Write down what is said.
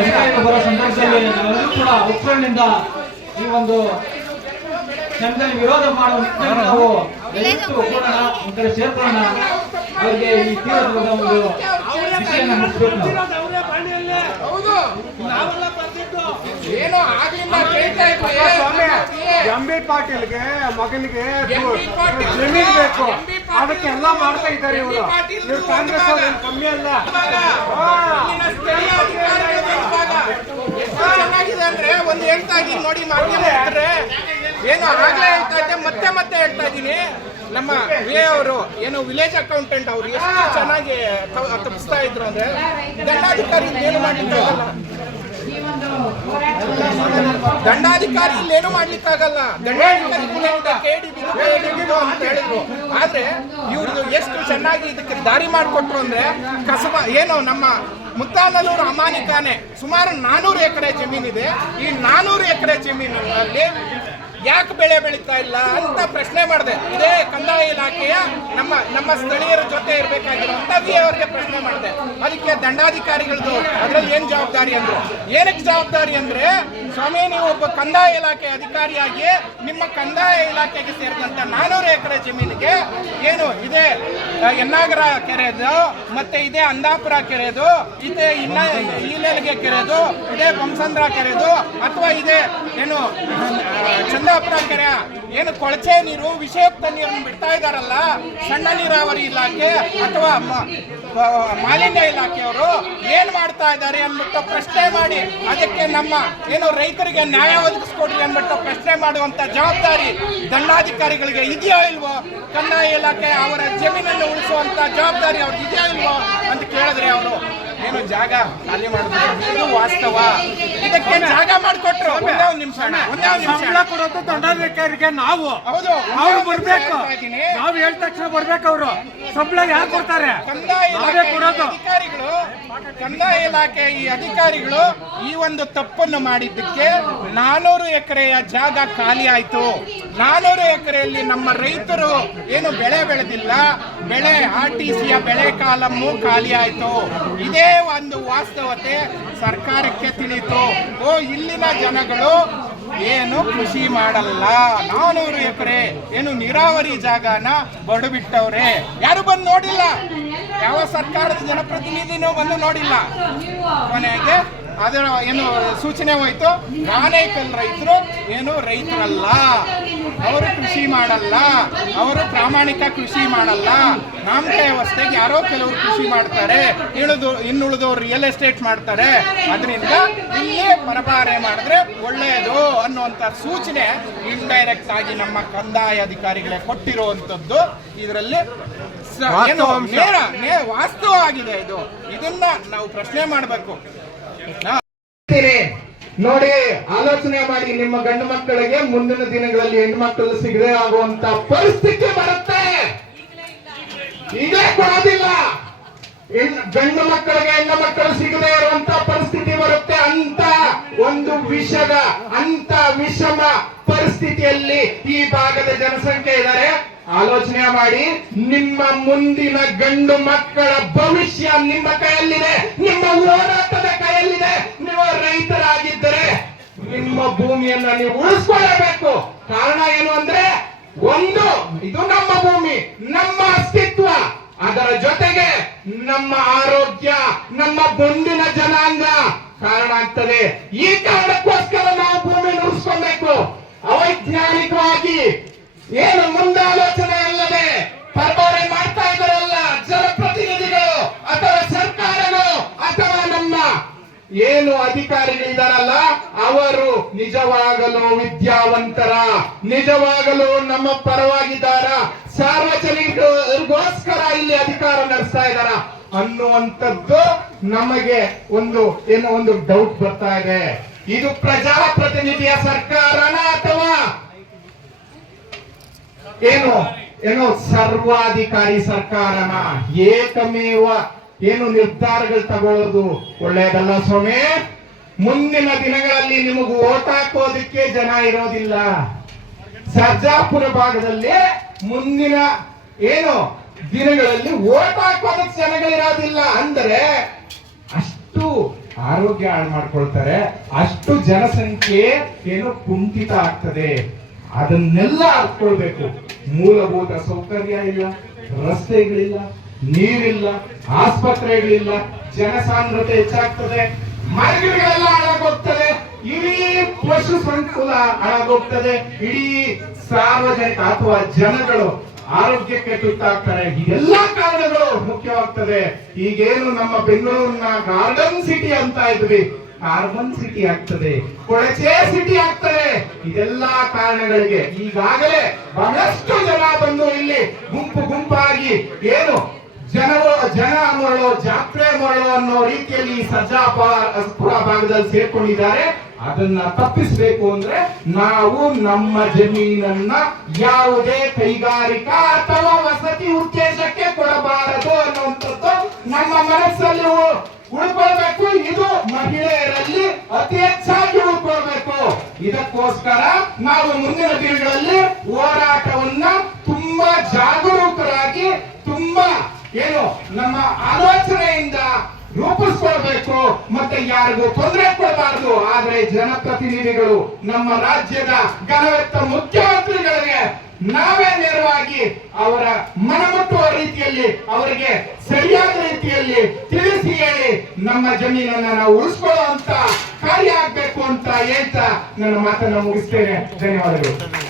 ಅಧಿಕಾರಿಗಳು ಬರೋ ಸಂದರ್ಭದಲ್ಲಿ ನಾವೆಲ್ಲರೂ ಕೂಡ ಒಕ್ಕಲಿನಿಂದ ಈ ಒಂದು ಸಂಘದಲ್ಲಿ ವಿರೋಧ ಮಾಡುವ ನಾವು ದಯವಿಟ್ಟು ಒಗ್ಗೂಡೋಣ ಒಂದ್ ಅವರಿಗೆ ಈ ತೀವ್ರದ ಒಂದು ವಿಷಯನ ಬಂದಿದ್ದು. ಏನೋ ಆಗ್ಲಿಲ್ಲ ಎಂ ಬಿ ಪಾಟೀಲ್ಗೆ ಮಗನಿಗೆ ಜಮೀನ್ ಬೇಕು. ಅದಕ್ಕೆಲ್ಲ ಮಾಡ್ತಾ ಇದ್ದಾರೆ ಇವರು. ನೀವು ಕಾಂಗ್ರೆಸ್ ಅವ್ರು ಕಮ್ಮಿ ಅಲ್ಲ? ಚೆನ್ನಾಗಿದೆ ಅಂದ್ರೆ ಒಂದು ಹೇಳ್ತಾ ಇದೀನಿ ನೋಡಿ ಮಾಧ್ಯಮ ಏನು ಆಗ್ಲೇ ಹೇಳ್ತಾ ಇದ್ದೆ ಮತ್ತೆ ಮತ್ತೆ ಹೇಳ್ತಾ ಇದ್ದೀನಿ. ನಮ್ಮ ವಿಲೇ ಅವರು ಏನು ವಿಲೇಜ್ ಅಕೌಂಟೆಂಟ್ ಅವರು ಎಷ್ಟು ಚೆನ್ನಾಗಿ ತಪ್ಪಿಸ್ತಾ ಇದ್ರು ಅಂದ್ರೆ ದಂಡಾಧಿಕಾರಿ ಏನು ಮಾಡ್ಲಿಕ್ಕಾಗಲ್ಲ ದಂಡಾಧಿಕಾರಿ ಮಾಡ್ಲಿಕ್ಕಾಗಲ್ಲ? ಕೇಡಿ ಬಿದು, ಕೇಡಿ ಅಂತ ಹೇಳಿದ್ರು. ಆದ್ರೆ ಇವ್ರದ್ದು ಎಷ್ಟು ಚೆನ್ನಾಗಿ ಇದಕ್ಕೆ ದಾರಿ ಮಾಡಿಕೊಟ್ರು ಅಂದ್ರೆ ಕಸಬ ಏನು ನಮ್ಮ ಮುತ್ತಾನಲ್ಲೂರು ಅಮಾನಿಕಾನೆ ಸುಮಾರು ನಾನೂರು ಎಕರೆ ಜಮೀನಿದೆ. ಈ ನಾನೂರು ಎಕರೆ ಜಮೀನಿನಲ್ಲಿ ಯಾಕೆ ಬೆಳೆ ಬೆಳೀತಾ ಇಲ್ಲ ಅಂತ ಪ್ರಶ್ನೆ ಮಾಡಿದೆ. ಇದೇ ಕಂದಾಯ ಇಲಾಖೆಯ ನಮ್ಮ ನಮ್ಮ ಸ್ಥಳೀಯರ ಜೊತೆ ಇರಬೇಕಾಗಿರುವಂತ ವಿ ಅವರಿಗೆ ಪ್ರಶ್ನೆ ಮಾಡಿದೆ. ಅದಕ್ಕೆ ದಂಡಾಧಿಕಾರಿಗಳದ್ದು ಅದ್ರಲ್ಲಿ ಏನ್ ಜವಾಬ್ದಾರಿ ಅಂದ್ರು? ಏನಕ್ಕೆ ಜವಾಬ್ದಾರಿ ಅಂದ್ರೆ ಸ್ವಾಮಿ, ನೀವು ಒಬ್ಬ ಕಂದಾಯ ಇಲಾಖೆ ಅಧಿಕಾರಿಯಾಗಿ ನಿಮ್ಮ ಕಂದಾಯ ಇಲಾಖೆಗೆ ಸೇರಿದಂತ ನಾನೂರು ಎಕರೆ ಜಮೀನಿಗೆ ಏನು ಇದೆ ಎನ್ನಾಗರ ಕೆರೆದು, ಮತ್ತೆ ಇದೆ ಅಂದಾಪುರ ಕೆರೆದು, ಇದೆ ಇನ್ನ ಈಲೆಲ್ಗೆ ಕೆರೆದು, ಇದೆ ಬಂಸಂದ್ರ ಕೆರೆದು, ಅಥವಾ ಇದೆ ಏನು ಚಂದಾಪುರ ಕೆರೆ, ಏನು ಕೊಳಚೆ ನೀರು, ವಿಷಯುಕ್ತ ನೀರನ್ನು ಬಿಡ್ತಾ ಇದಾರಲ್ಲ ಸಣ್ಣ ನೀರಾವರಿ ಇಲಾಖೆ ಅಥವಾ ಮಾಲಿನ್ಯ ಇಲಾಖೆಯವರು ಏನ್ ಮಾಡ್ತಾ ಇದ್ದಾರೆ ಅನ್ಬಿಟ್ಟು ಪ್ರಶ್ನೆ ಮಾಡಿ, ಅದಕ್ಕೆ ನಮ್ಮ ಏನು ರೈತರಿಗೆ ನ್ಯಾಯ ಒದಗಿಸ್ಕೊಡ್ರಿ ಅನ್ಬಿಟ್ಟು ಪ್ರಶ್ನೆ ಮಾಡುವಂತ ಜವಾಬ್ದಾರಿ ದಂಡಾಧಿಕಾರಿಗಳಿಗೆ ಇದೆಯೋ ಇಲ್ವೋ? ಕಂದಾಯ ಇಲಾಖೆ ಅವರ ಜಮೀನನ್ನು ಉಳಿಸುವಂತ ಜವಾಬ್ದಾರಿ ಅವ್ರಿಗೆ ಇದೆಯೋ ಇಲ್ವೋ ಅಂತ ಕೇಳಿದ್ರೆ ಅವರು ಏನು ಜಾಗ ಖಾಲಿ ಮಾಡಿದ್ರು. ಇದು ವಾಸ್ತವ. ಇದಕ್ಕೆ ಜಾಗ ಮಾಡಿಕೊಟ್ರು. ಒಂದೇ ಒಂದು ನಿಮಿಷ ಒಂದೇ ಒಂದು ನಿಮಿಷ ಸಂಬಳ ಕೊಡೋದು ದಂಡಾಧಿಕಾರಿಗೆ ನಾವು. ಹೌದು. ನಾವು ಬರ್ಬೇಕು. ನಾವು. ಹೇಳಿದ ತಕ್ಷಣ ಬರ್ಬೇಕು ಅವರು. ಸಂಬಳ ಯಾಕೆ ಕೊಡ್ತಾರೆ? ಕಂದಾಯ ನಾವೇ ಇಲಾಖೆ ಕೊಡೋದು. ಅಧಿಕಾರಿಗಳು ಕಂದಾಯ ಇಲಾಖೆ ಈ ಅಧಿಕಾರಿಗಳು ಈ ಒಂದು ತಪ್ಪನ್ನು ಮಾಡಿದ್ದಕ್ಕೆ ನಾನೂರು ಎಕರೆಯ ಜಾಗ ಖಾಲಿ ಆಯ್ತು. ನಾನೂರು ಎಕರೆಯಲ್ಲಿ ನಮ್ಮ ರೈತರು ಏನು ಬೆಳೆ ಬೆಳೆದಿಲ್ಲ. ಬೆಳೆ ಆರ್ ಟಿ ಸಿಯ ಬೆಳೆ ಕಾಲಮ್ಮು ಖಾಲಿ ಆಯ್ತು. ಇದೇ ಒಂದು ವಾಸ್ತವತೆ ಸರ್ಕಾರಕ್ಕೆ ತಿಳಿಯಿತು. ಓ, ಇಲ್ಲಿನ ಜನಗಳು ಏನು ಕೃಷಿ ಮಾಡಲ್ಲ. ನಾನೂರು ಎಕರೆ ಏನು ನೀರಾವರಿ ಜಾಗನ ಬಡಬಿಟ್ಟವ್ರೆ. ಯಾರು ಬಂದು ನೋಡಿಲ್ಲ? ಯಾವ ಸರ್ಕಾರದ ಜನಪ್ರತಿನಿಧಿನೂ ಬಂದು ನೋಡಿಲ್ಲ? ಕೊನೆಗೆ ಅದರ ಏನು ಸೂಚನೆ ಹೋಯ್ತು ರಾಣೇಕಲ್ ರೈತರು, ಏನು ರೈತರಲ್ಲ. ಅವರು ಕೃಷಿ ಮಾಡಲ್ಲ. ಅವರು ಪ್ರಾಮಾಣಿಕ ಕೃಷಿ ಮಾಡಲ್ಲ. ನಾಮಕಾಯ ವ್ಯವಸ್ಥೆಗೆ ಯಾರೋ ಕೆಲವರು ಕೃಷಿ ಮಾಡ್ತಾರೆ. ಇಳಿದು, ಇನ್ನುಳಿದವರು ರಿಯಲ್ ಎಸ್ಟೇಟ್ ಮಾಡ್ತಾರೆ. ಅದರಿಂದ ಇಲ್ಲಿ ಪರಭಾರೆ ಮಾಡಿದ್ರೆ ಒಳ್ಳೆಯದು ಅನ್ನುವಂಥ ಸೂಚನೆ ಇಂಡೈರೆಕ್ಟ್ ಆಗಿ ನಮ್ಮ ಕಂದಾಯ ಅಧಿಕಾರಿಗಳೇ ಕೊಟ್ಟಿರುವಂಥದ್ದು ಇದರಲ್ಲಿ ಏನು. ನೇರ ನೇ- ವಾಸ್ತವ ಆಗಿದೆ ಇದು. ಇದನ್ನ ನಾವು ಪ್ರಶ್ನೆ ಮಾಡಬೇಕು. ನೋಡಿ ಆಲೋಚನೆ ಮಾಡಿ ನಿಮ್ಮ ಗಂಡು ಮಕ್ಕಳಿಗೆ ಮುಂದಿನ ದಿನಗಳಲ್ಲಿ ಹೆಣ್ಣು ಮಕ್ಕಳು ಸಿಗದೆ ಆಗುವಂತ ಪರಿಸ್ಥಿತಿ ಬರುತ್ತೆ. ಈಗಲೇ ಕೊಡೋದಿಲ್ಲ. ಗಂಡು ಮಕ್ಕಳಿಗೆ ಹೆಣ್ಣು ಮಕ್ಕಳು ಸಿಗದೆ ಇರುವಂತ ಪರಿಸ್ಥಿತಿ ಬರುತ್ತೆ ಅಂತ ಒಂದು ವಿಷದ ಅಂತ ವಿಷಮ ಪರಿಸ್ಥಿತಿಯಲ್ಲಿ ಈ ಭಾಗದ ಜನಸಂಖ್ಯೆ ಇದ್ದಾರೆ. ಆಲೋಚನೆ ಮಾಡಿ, ನಿಮ್ಮ ಮುಂದಿನ ಗಂಡು ಮಕ್ಕಳ ಭವಿಷ್ಯ ನಿಮ್ಮ ಕೈಯಲ್ಲಿದೆ. ನಿಮ್ಮ ಹೋರಾಟದ ಕೈಯಲ್ಲಿದೆ. ನೀವು ರೈತರಾಗಿದ್ದರೆ ನಿಮ್ಮ ಭೂಮಿಯನ್ನ ನೀವು ಉಳಿಸ್ಕೊಳ್ಳಬೇಕು. ಕಾರಣ ಏನು ಅಂದ್ರೆ, ಒಂದು, ಇದು ನಮ್ಮ ಭೂಮಿ, ನಮ್ಮ ಅಸ್ತಿತ್ವ. ಅದರ ಜೊತೆಗೆ ನಮ್ಮ ಆರೋಗ್ಯ, ನಮ್ಮ ಮುಂದಿನ ಜನಾಂಗ. ಕಾರಣ ಆಗ್ತದೆ, ಈ ಕಾರಣಕ್ಕೋಸ್ಕರ ನಾವು ಭೂಮಿಯನ್ನು ಉಳಿಸ್ಕೊಬೇಕು. ಅವೈಜ್ಞಾನಿಕವಾಗಿ, ಏನು ಮುಂದಾಲೋಚನೆ ಏನು ಅಧಿಕಾರಿಗಳಿದಾರಲ್ಲ ಅವರು ನಿಜವಾಗಲು ವಿದ್ಯಾವಂತರ, ನಿಜವಾಗಲು ನಮ್ಮ ಪರವಾಗಿದ್ದಾರ, ಸಾರ್ವಜನಿಕರಿಗೋಸ್ಕರ ಇಲ್ಲಿ ಅಧಿಕಾರ ನಡೆಸ್ತಾ ಇದ್ದಾರ ಅನ್ನುವಂಥದ್ದು ನಮಗೆ ಒಂದು, ಏನೋ ಒಂದು ಡೌಟ್ ಬರ್ತಾ ಇದೆ. ಇದು ಪ್ರಜಾಪ್ರತಿನಿಧಿಯ ಸರ್ಕಾರನ ಅಥವಾ ಏನು ಏನು ಸರ್ವಾಧಿಕಾರಿ ಸರ್ಕಾರನ ಏಕಮೇವ ಏನು ನಿರ್ಧಾರಗಳು ತಗೊಳ್ಳೋದು ಒಳ್ಳೆಯದಲ್ಲ ಸ್ವಾಮಿ? ಮುಂದಿನ ದಿನಗಳಲ್ಲಿ ನಿಮಗೆ ಓಟ್ ಹಾಕೋದಕ್ಕೆ ಜನ ಇರೋದಿಲ್ಲ. ಸರ್ಜಾಪುರ ಭಾಗದಲ್ಲಿ ಮುಂದಿನ ಏನು ದಿನಗಳಲ್ಲಿ ಓಟ್ ಹಾಕೋದಕ್ಕೆ ಜನಗಳಿರೋದಿಲ್ಲ ಅಂದರೆ ಅಷ್ಟು ಆರೋಗ್ಯ ಹಾಳು ಮಾಡ್ಕೊಳ್ತಾರೆ, ಅಷ್ಟು ಜನಸಂಖ್ಯೆ ಏನು ಕುಂಠಿತ ಆಗ್ತದೆ. ಅದನ್ನೆಲ್ಲ ಅರ್ಥಕೊಳ್ಬೇಕು ಮೂಲಭೂತ ಸೌಕರ್ಯ ಇಲ್ಲ, ರಸ್ತೆಗಳಿಲ್ಲ ನೀರಿಲ್ಲ, ಆಸ್ಪತ್ರೆಗಳಿಲ್ಲ, ಜನಸಾಂದ್ರತೆ ಹೆಚ್ಚಾಗ್ತದೆ, ಮರಗಿಡಗಳೆಲ್ಲ ಹಾಳಾಗೋಗ್ತದೆ ಇಡೀ ಪಶು ಸಂಕುಲ ಹಾಳಾಗೋಗ್ತದೆ ಇಡೀ ಸಾರ್ವಜನಿಕ ಅಥವಾ ಜನಗಳು ಆರೋಗ್ಯಕ್ಕೆ ತುತ್ತಾಗ್ತಾರೆ. ಎಲ್ಲ ಕಾರಣಗಳು ಮುಖ್ಯವಾಗ್ತದೆ. ಈಗೇನು ನಮ್ಮ ಬೆಂಗಳೂರಿನ ಗಾರ್ಡನ್ ಸಿಟಿ ಅಂತ ಇದ್ವಿ. ಕಾರ್ಬನ್ ಸಿಟಿ ಆಗ್ತದೆ, ಕೊಳಚೆ ಸಿಟಿ ಆಗ್ತದೆ. ಇದೆಲ್ಲಾ ಕಾರಣಗಳಿಗೆ ಈಗಾಗಲೇ ಬಹಳಷ್ಟು ಜನ ಬಂದು ಇಲ್ಲಿ ಗುಂಪು ಗುಂಪಾಗಿ ಏನು ಜನರು ಜನ ಮರಳು, ಜಾತ್ರೆ ಮರಳು ಅನ್ನೋ ರೀತಿಯಲ್ಲಿ ಸಜ್ಜಾಪುರ ಭಾಗದಲ್ಲಿ ಸೇರ್ಕೊಂಡಿದ್ದಾರೆ. ಅದನ್ನ ತಪ್ಪಿಸಬೇಕು ಅಂದ್ರೆ ನಾವು ನಮ್ಮ ಜಮೀನನ್ನ ಯಾವುದೇ ಕೈಗಾರಿಕಾ ಅಥವಾ ವಸತಿ ಉದ್ದೇಶಕ್ಕೆ ಕೊಡಬಾರದು ಅನ್ನುವಂಥದ್ದು ನಮ್ಮ ಮನಸ್ಸಲ್ಲಿ ಉಳ್ಕೊಳ್ಬೇಕು. ಇದು ಮಹಿಳೆಯರಲ್ಲಿ ಅತಿ ಹೆಚ್ಚಾಗಿ ಉಳ್ಕೊಳ್ಬೇಕು. ಇದಕ್ಕೋಸ್ಕರ ನಾವು ಮುಂದಿನ ದಿನಗಳಲ್ಲಿ ಹೋರಾಟವನ್ನ ತುಂಬಾ ಜಾಗರೂಕರಾಗಿ ಏನು? ನಮ್ಮ ಆಲೋಚನೆಯಿಂದ ರೂಪಿಸ್ಕೊಳ್ಬೇಕು. ಮತ್ತೆ ಯಾರಿಗೂ ತೊಂದರೆ ಕೊಡಬಾರದು. ಆದ್ರೆ ಜನಪ್ರತಿನಿಧಿಗಳು ನಮ್ಮ ರಾಜ್ಯದ ಘನವೆತ್ತ ಮುಖ್ಯಮಂತ್ರಿಗಳಿಗೆ ನಾವೇ ನೇರವಾಗಿ ಅವರ ಮನಮುಟ್ಟುವ ರೀತಿಯಲ್ಲಿ, ಅವರಿಗೆ ಸರಿಯಾದ ರೀತಿಯಲ್ಲಿ ತಿಳಿಸಿ ಹೇಳಿ ನಮ್ಮ ಜಮೀನನ್ನ ನಾವು ಉಳಿಸ್ಕೊಳ್ಳುವಂತ ಕಾರ್ಯ ಆಗ್ಬೇಕು ಅಂತ ಹೇಳ್ತಾ ನನ್ನ ಮಾತನ್ನ ಮುಗಿಸ್ತೇನೆ. ಧನ್ಯವಾದಗಳು.